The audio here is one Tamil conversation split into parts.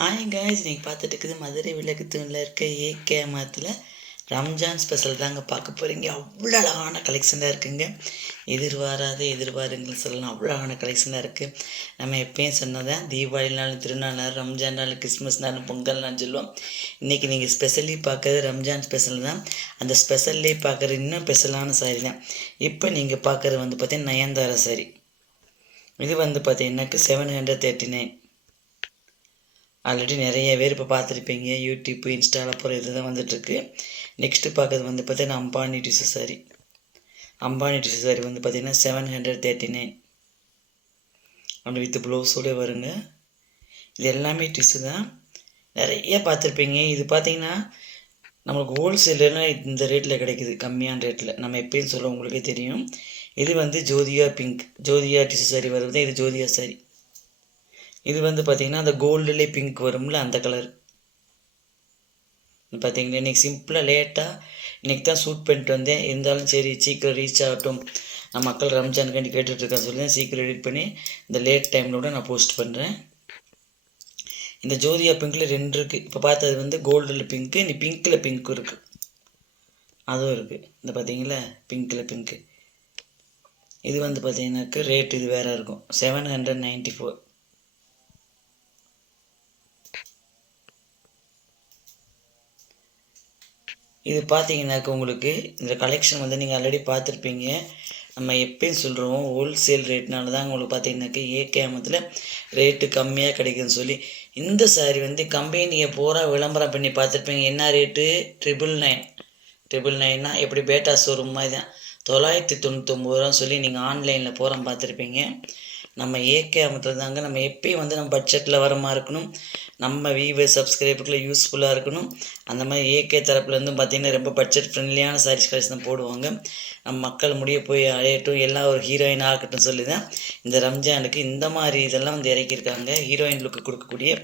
ஹாய் காய்ஸ், நீங்கள் பார்த்துட்டு இருக்குது மதுரை விளக்கு தூணில் இருக்க ஏகே மரத்தில் ரம்ஜான் ஸ்பெஷல் தாங்க பார்க்க போகிறீங்க. அவ்வளோ அழகான கலெக்ஷனாக இருக்குங்க. எதிர்பாருங்கள் சொல்லலாம், அவ்வளோ அழகான கலெக்ஷனாக இருக்குது. நம்ம எப்பயும் சொன்னதான், தீபாவளினாலும் திருநாள், ரம்ஜான்னாலும் கிறிஸ்மஸ்னாலும் பொங்கல்னாலும் சொல்லுவோம். இன்றைக்கி நீங்கள் ஸ்பெஷலி பார்க்குறது ரம்ஜான் ஸ்பெஷல் தான். அந்த ஸ்பெஷல்லே பார்க்குறது இன்னும் ஸ்பெஷலான சாரி தான். இப்போ நீங்கள் பார்க்குறது வந்து பார்த்தீங்கன்னா நயன்தாரா சாரி. இது வந்து பார்த்தீங்கன்னாக்கு 739. ஆல்ரெடி நிறைய பேர் இப்போ பார்த்துருப்பீங்க. யூடியூப், இன்ஸ்டாவில் போகிற இது தான் வந்துட்டுருக்கு. நெக்ஸ்ட்டு பார்க்குறது வந்து பார்த்தீங்கன்னா Ambani tissue sorry. Ambani tissue sorry வந்து பார்த்திங்கன்னா 739 அப்படி வித் ப்ளவுஸோடு வருங்க. இது எல்லாமே டிஷ்யூ தான், நிறைய பார்த்துருப்பீங்க. இது பார்த்திங்கன்னா நம்மளுக்கு ஹோல்சேலர்னால் இந்த ரேட்டில் கிடைக்குது, கம்மியான ரேட்டில். நம்ம எப்பயும் சொல்ல உங்களுக்கே தெரியும். இது வந்து ஜோதியா பிங்க், ஜோதியா டிஷ்யூ சாரி வருது. இது ஜோதியா சாரி. இது வந்து பார்த்திங்கன்னா அந்த கோல்டுலேயே பிங்க் வரும்ல, அந்த கலர். பார்த்தீங்கன்னா இன்றைக்கி சிம்பிளாக லேட்டாக இன்றைக்கி தான் ஷூட் பண்ணிட்டு வந்தேன். இருந்தாலும் சரி சீக்கிரம் ரீச் ஆகட்டும், நான் மக்கள் ரம்ஜானுக்காண்டி கேட்டுட்ருக்கேன்னு சொல்லி தான் சீக்கிரம் எடிட் பண்ணி இந்த லேட் டைமில் கூட நான் போஸ்ட் பண்ணுறேன். இந்த ஜோதியா பிங்க்கில் 2 இருக்குது. இப்போ பார்த்தது வந்து கோல்டில் பிங்க்கு, நீ பிங்க்கில் பிங்க்கு இருக்குது, அதுவும் இருக்குது. இந்த பார்த்தீங்களா பிங்க்கில் பிங்க்கு. இது வந்து பார்த்தீங்கன்னாக்க ரேட் இது வேறு இருக்கும், 794. இது பார்த்தீங்கன்னாக்க உங்களுக்கு இந்த கலெக்ஷன் வந்து நீங்கள் ஆல்ரெடி பார்த்துருப்பீங்க. நம்ம எப்பயும் சொல்கிறோம், ஹோல்சேல் ரேட்னால தான் உங்களுக்கு பார்த்தீங்கன்னாக்க ஏகேமத்தில் ரேட்டு கம்மியாக கிடைக்குதுன்னு சொல்லி. இந்த சாரி வந்து கம்பெனியை பூரா விளம்பரம் பண்ணி பார்த்துருப்பீங்க. என்ன ரேட்டு? 999. எப்படி பேட்டா ஷோரூம் மாதிரி தான், 999 ரூபான்னு சொல்லி நீங்கள் ஆன்லைனில் பூரா பார்த்துருப்பீங்க. நம்ம ஏகே அமத்தில் தாங்க. நம்ம எப்பயும் வந்து நம்ம பட்ஜெட்டில் வர மாதிரி இருக்கணும், நம்ம வியூவர் சப்ஸ்கிரைபருக்குள்ள யூஸ்ஃபுல்லாக இருக்கணும். அந்த மாதிரி ஏகே தரப்புலேருந்து பார்த்திங்கன்னா ரொம்ப பட்ஜெட் ஃப்ரெண்ட்லியான சாரீஸ் கலெக்ஷன் தான் போடுவாங்க. நம்ம மக்கள் முடிய போய் அழையட்டும், எல்லாம் ஒரு ஹீரோயின் ஆகட்டும் சொல்லி தான் இந்த ரம்ஜானுக்கு இந்த மாதிரி இதெல்லாம் வந்து இறக்கியிருக்காங்க. ஹீரோயின் லுக்கு கொடுக்கக்கூடிய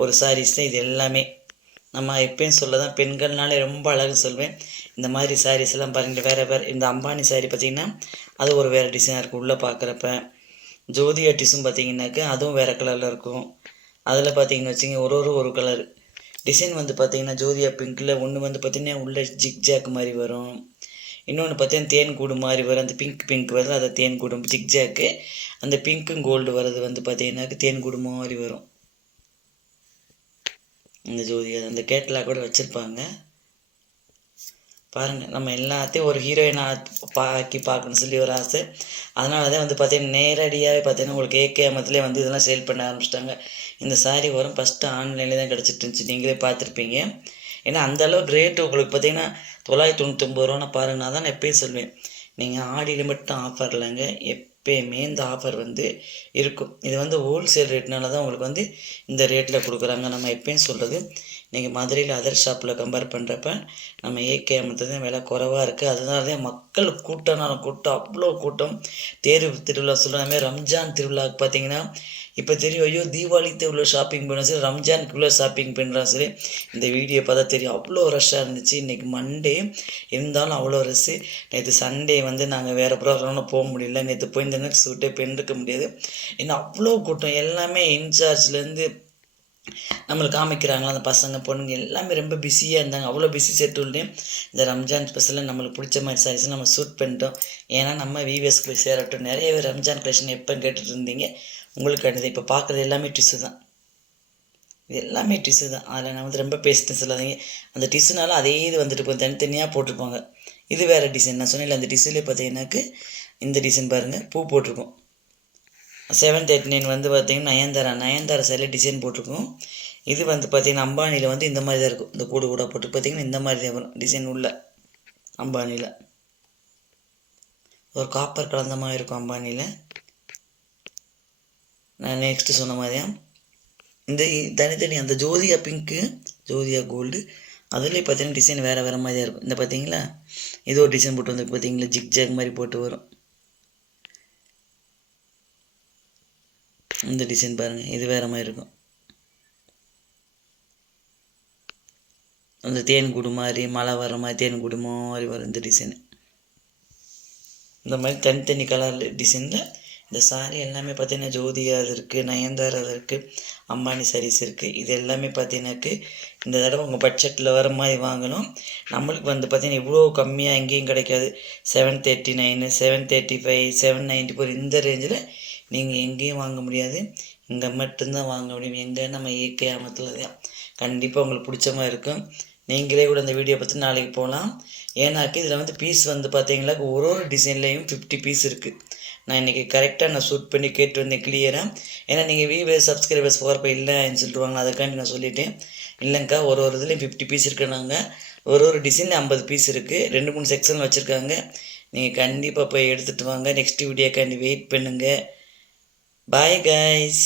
ஒரு சாரீஸ் தான் இது எல்லாமே. நம்ம எப்பயும் சொல்ல தான், பெண்கள்னாலே ரொம்ப அழகு சொல்வேன். இந்த மாதிரி சாரீஸ் எல்லாம் பாருங்கள், வேறு இந்த அம்பானி சாரீ பார்த்திங்கன்னா அது ஒரு வேறு டிசைனாக இருக்கும். உள்ளே பார்க்குறப்ப ஜோதியா டிஷ்யூம் பார்த்திங்கனாக்கா அதுவும் வேறு கலரில் இருக்கும். அதில் பார்த்திங்கன்னு வச்சிங்க ஒரு கலர் டிசைன் வந்து பார்த்திங்கன்னா ஜோதியா பிங்க்கில் ஒன்று வந்து பார்த்திங்கன்னா உள்ள ஜிக்ஜாக் மாதிரி வரும். இன்னொன்று பார்த்தீங்கன்னா தேன் கூடு மாதிரி வரும். அந்த பிங்க் வருது, அதை தேன் கூடும் ஜிக்ஜாக்கு. அந்த பிங்க்கும் கோல்டு வர்றது வந்து பார்த்திங்கனாக்கா தேன் கூடு மாதிரி வரும். இந்த ஜோதியா அந்த கேட்டலாக் கூட வச்சுருப்பாங்க பாருங்கள். நம்ம எல்லாத்தையும் ஒரு ஹீரோயினாக ஆக்கி பார்க்கணுன்னு சொல்லி ஒரு ஆசை. அதனால தான் வந்து பார்த்தீங்கன்னா நேரடியாகவே பார்த்தீங்கன்னா உங்களுக்கு ஏகேமத்துலேயே வந்து இதெல்லாம் சேல் பண்ண ஆரம்பிச்சிட்டாங்க. இந்த சாரீ வரும் ஃபஸ்ட்டு ஆன்லைனில் தான் கிடச்சிட்டு இருந்துச்சு, நீங்களே பார்த்துருப்பீங்க. ஏன்னா அந்தளவுக்கு ரேட்டு உங்களுக்கு பார்த்தீங்கன்னா 999 ரூபான்னு பாருங்கன்னா தான் நான் எப்பயும் சொல்வேன். நீங்கள் ஆடியில் மட்டும் ஆஃபர் இல்லைங்க, எப்பயுமே இந்த ஆஃபர் வந்து இருக்கும். இது வந்து ஹோல்சேல் ரேட்னால தான் உங்களுக்கு வந்து இந்த ரேட்டில் கொடுக்குறாங்க. நம்ம எப்பயும் சொல்கிறது, நீங்கள் மதுரையில் அதர் ஷாப்பில் கம்பேர் பண்ணுறப்ப நம்ம ஏகே அமர்த்தது தான் விலை குறைவாக இருக்குது. அதனால தான் மக்கள் கூட்டம்னாலும் கூட்டம், அவ்வளோ கூட்டம். தேர் திருவிழா சொல்கிறாமே, ரம்ஜான் திருவிழாவுக்கு பார்த்தீங்கன்னா இப்போ தெரியும், ஐயோ தீபாவளிக்கு இவ்வளோ ஷாப்பிங் பண்ண சரி, ரம்ஜானுக்கு இவ்வளோ ஷாப்பிங் பண்ணுறான் சரி. இந்த வீடியோ பார்த்தா தெரியும், அவ்வளோ ரஷ்ஷாக இருந்துச்சு. இன்றைக்கி மண்டே இருந்தாலும் அவ்வளோ ரஷ்ஷு. நேற்று சண்டே வந்து நாங்கள் வேறு ப்ரோக்ராம்லாம் போக முடியல. நேற்று போய் இந்த நெக்ஸ்ட் ஷூட்டே பெண்ணுக்க முடியாது, ஏன்னா அவ்வளோ கூட்டம். எல்லாமே இன்சார்ஜ்லேருந்து நம்மளுக்கு காமிக்கிறாங்களா, அந்த பசங்க பொண்ணுங்க எல்லாமே ரொம்ப பிஸியாக இருந்தாங்க. அவ்வளோ பிஸி ஷெட்யூல்லையும் இந்த ரம்ஜான் ஸ்பெஷலில் நம்மளுக்கு பிடிச்ச மாதிரி சாரீஸ் நம்ம ஷூட் பண்ணிட்டோம். ஏன்னா நம்ம விவிஎஸ்க்கு போய் சேரட்டும். நிறைய பேர் ரம்ஜான் கலெக்ஷன் எப்போ கேட்டுட்டு இருந்தீங்க, உங்களுக்கு அடுத்து இப்போ பார்க்குறது எல்லாமே டிஷ்யூ தான். இது எல்லாமே டிஷ்யூ தான். அதில் நான் வந்து ரொம்ப பேசிட்டேன் சொல்லாதீங்க. அந்த டிஷ்யூனால அதே இது வந்துட்டு போய் தனித்தனியாக போட்டிருப்பாங்க. இது வேறு டிசைன். நான் சொன்னேன் அந்த டிஷ்யூலேயே பார்த்தீங்கன்னாக்கு இந்த டிசைன் பாருங்கள், பூ போட்டிருக்கும். 739 வந்து பார்த்திங்கன்னா நயன்தாரா சைடில் டிசைன் போட்டிருக்கும். இது வந்து பார்த்திங்கன்னா அம்பானியில் வந்து இந்த மாதிரி தான் இருக்கும். இந்த கூடு கூட போட்டு பார்த்திங்கன்னா இந்த மாதிரி தான் வரும் டிசைன் உள்ள. அம்பானியில் ஒரு காப்பர் கலந்த மாதிரி இருக்கும். அம்பானியில் நான் நெக்ஸ்ட்டு சொன்ன மாதிரியா இந்த தனித்தனி அந்த ஜோதியா பிங்க்கு, ஜோதியா கோல்டு, அதுலேயே பார்த்தீங்கன்னா டிசைன் வேறு வேறு மாதிரியாக இருக்கும். இந்த பார்த்தீங்களா இது ஒரு டிசைன் போட்டு வந்து பார்த்தீங்களா ஜிக் மாதிரி போட்டு வரும். இந்த டிசைன் பாருங்கள், இது வேறு மாதிரி இருக்கும். அந்த தேன் கூடு மாதிரி, மழை வர மாதிரி தேன் கூடு மாதிரி வரும் இந்த டிசைனு. இந்த மாதிரி தனித்தனி கலர் டிசைனில் இந்த சாரீ எல்லாமே பார்த்தீங்கன்னா ஜோதிகாது இருக்குது, நயன்தாராது இருக்குது, அம்பானி சாரீஸ் இருக்குது. இது எல்லாமே பார்த்தீங்கன்னாக்கு இந்த தடவை உங்கள் பட்ஜெட்டில் வர மாதிரி வாங்கணும். நம்மளுக்கு வந்து பார்த்தீங்கன்னா இவ்வளோ கம்மியாக எங்கேயும் கிடைக்காது. 739, 735, 794 இந்த ரேஞ்சில் நீங்கள் எங்கேயும் வாங்க முடியாது. இங்கே மட்டும்தான் வாங்க முடியும். எங்கே? நம்ம ஏகே ஆமத்தில் தான். கண்டிப்பாக உங்களுக்கு பிடிச்ச மாதிரி இருக்கும். நீங்களே கூட இந்த வீடியோ பார்த்து நாளைக்கு போகலாம். ஏன்னாக்கு இதில் வந்து பீஸ் வந்து பார்த்தீங்களா ஒரு டிசைன்லேயும் 50 பீஸ் இருக்குது. நான் இன்றைக்கி கரெக்டாக ஷூட் பண்ணி கேட்டு வந்தேன் கிளியராக. ஏன்னா நீங்கள் வியூவர்ஸ் சப்ஸ்கிரைபர்ஸ் போகிறப்ப இல்லைன்னு சொல்லிட்டுவாங்க, அதுக்காண்டி நான் சொல்லிட்டேன். இல்லைங்க்கா, ஒரு இதுலேயும் 50 பீஸ் இருக்குன்னாங்க. ஒரு டிசைனில் 50 பீஸ் இருக்குது. 2-3 செக்ஷன் வச்சுருக்காங்க. நீங்கள் கண்டிப்பாக போய் எடுத்துகிட்டு வாங்க. நெக்ஸ்ட் வீடியோக்காண்டி வெயிட் பண்ணுங்கள். Bye guys.